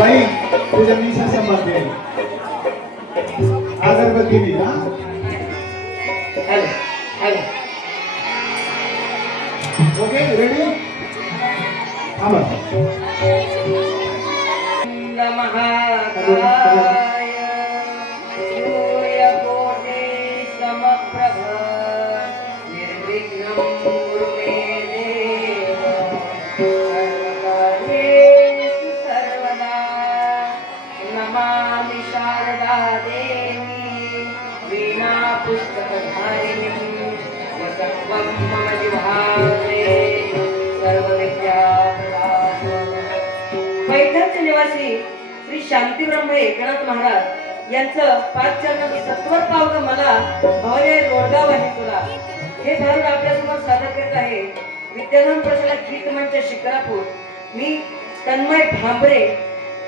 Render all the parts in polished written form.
बाई तुझ्या मिशा संभाळते अगरबत्ती दी ना हॅलो हॅलो ओके रेडी आम्हा महाकाय सूर्यकोटि समप्रभ निर्विघ्नं कुरु मे देव सर्वकार्येषु सर्वदा नमामि शारदा देवी वीणा पुस्तकधारिणी वसत्वं मम जिह्वाग्रे पैठणचे निवासी श्री शांतीब्रह्म एकनाथ महाराज यांचं पाच चरणात सत्वर पावलं मला भवने रोडगाव आहे तुला हे भारूड आपल्यासमोर सादर करत आहे विद्याधाम प्रशाला गीत मंच शिक्रापूर मी तन्मय भांबरे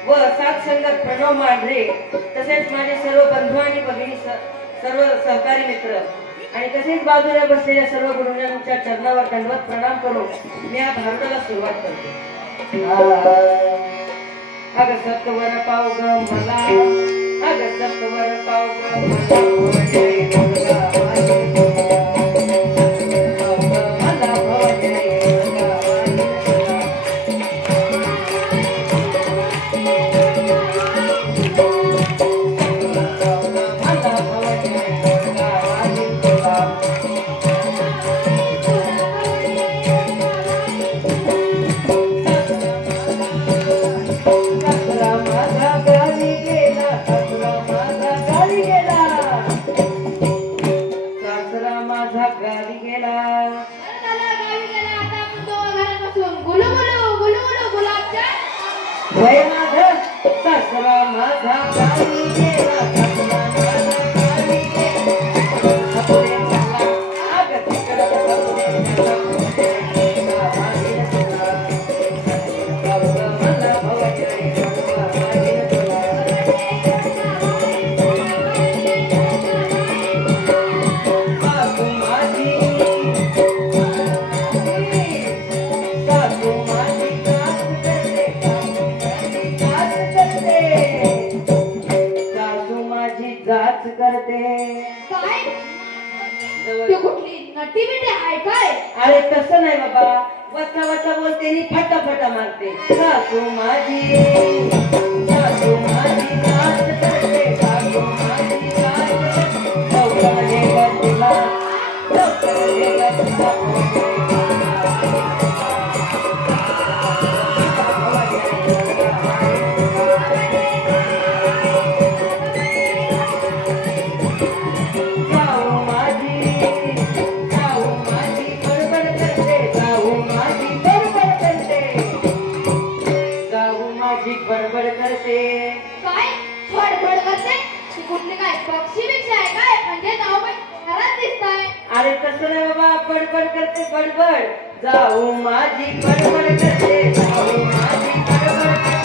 व सात संगत प्रणव मांढरे तसेच माझे सर्व बंधू आणि भगिनी सर्व सहकारी मित्र आणि तसेच बाजूला बसलेल्या सर्व गुरुजनांच्या चरणावर दंडवत प्रणाम करून मी या भारूडाला सुरुवात करतो अग सत्वर पाव ग मला अग सत्वर पाव ग अरे तसं नाही बाबा वचा वचा बोलते आणि फटाफटा मारते सासू माझी नाच करते सासू माझी नाच करते बडबड करते काय बडबड करते कुठली काय पक्षी बिक्षी आहे काय म्हणजे जाऊ बाई घरात दिसताय अरे तसं नाही बाबा बडबड करते बडबड जाऊ माझी बडबड करते जाऊ माझी बडबड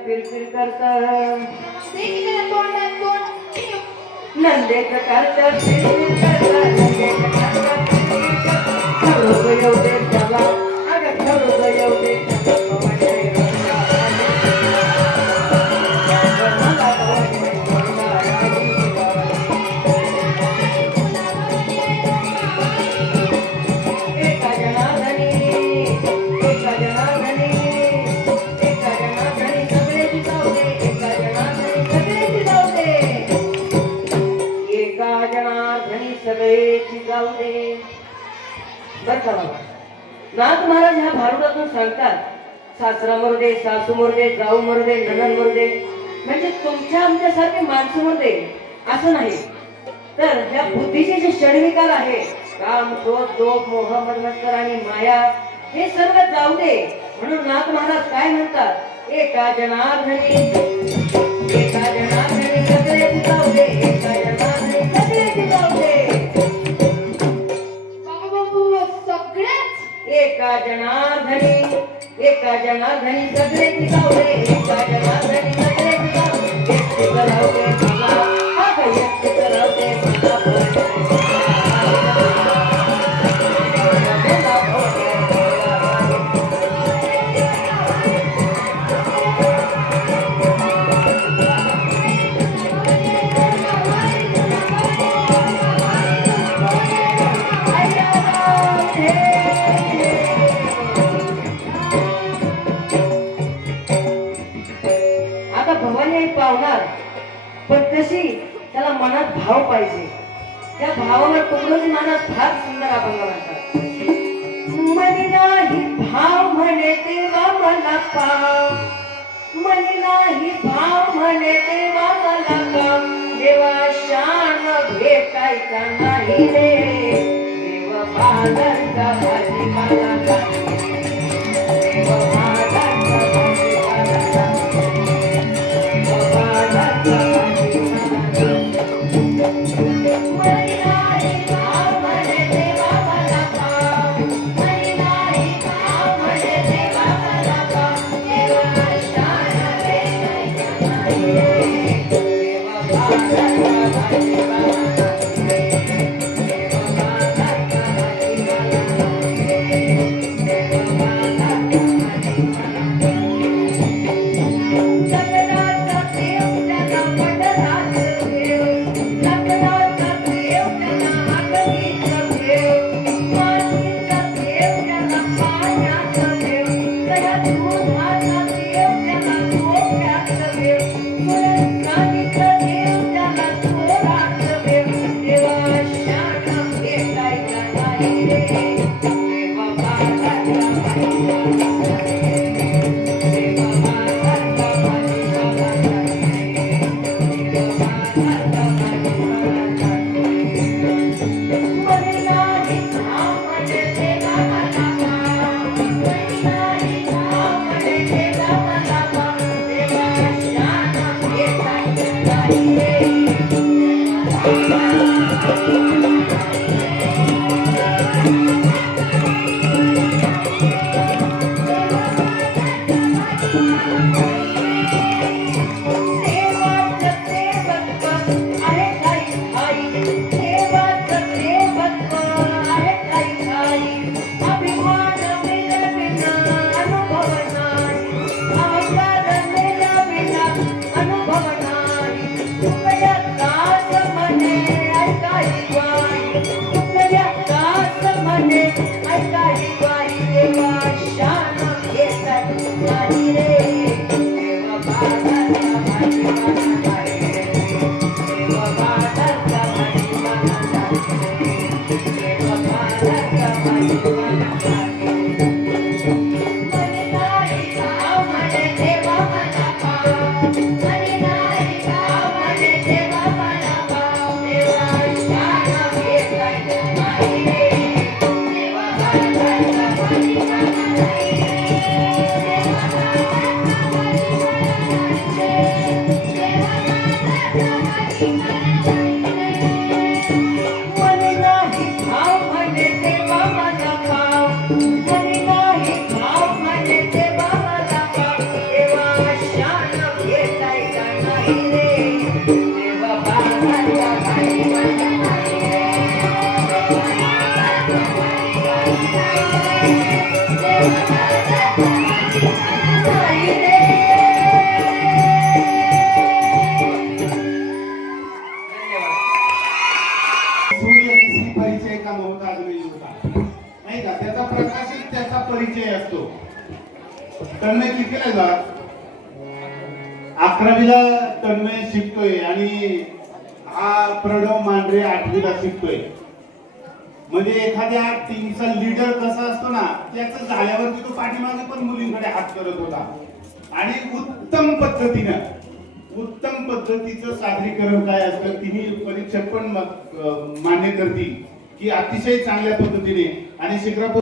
फिरफिर करत नंदेचं करत फिरफिर नाथ महाराज ह्या भारूडातून सांगतात सासरा मरुदे सासू मरुदे जाऊ मरुदे नणंद मरुदे म्हणजे तुमच्या आमच्यासारखे माणसं मरुदे असं नाही तर ह्या बुद्धीचे जे षडविकार आहे काम क्रोध लोभ मोह मन्मत्सर आणि माया हे सर्व जाऊ दे म्हणून नाथ महाराज काय म्हणतात एका जनार्दनी सगळे जाऊ दे एका जनार्दनी सगळे जाऊ दे धनी सगळे टिकावले एका जनार्दनी सगळे टिकावले एकटे करावते मला अगं एकटे करावते मला आता भवानी आई पावणार पण कशी त्याला मनात भाव पाहिजे त्या भावाला तुकडोजी महाराज फार सुंदर अभंग म्हणतात मनी नाही भाव म्हणे तेव्हा मला पाव मनी नाही भाव म्हणे तेव्हा मला पाव देवा शान भेटायचा नाही रे देवा बाजारचा भाजीपाला देवा बाजारचा भाजीपाला सूर्य किसी परिचय का मोहताज नहीं होता नाही का त्याचा प्रकाशित त्याचा परिचय असतो तन्मय कितीला जा 11वीला तन्मय शिकतोय आणि हा प्रणव मांढरे 8वीला शिकतोय म्हणजे एखाद्या टीमचा लीडर कसा असतो ना त्याचं झाल्यावरती तो पाठीमागे पण मुलींकडे हात करत होता आणि उत्तम पद्धतीचं सादरीकरण काय असतं तिन्ही परीक्षक पण मान्य करतील की अतिशय चांगल्या पद्धतीने आणि शिक्रापूर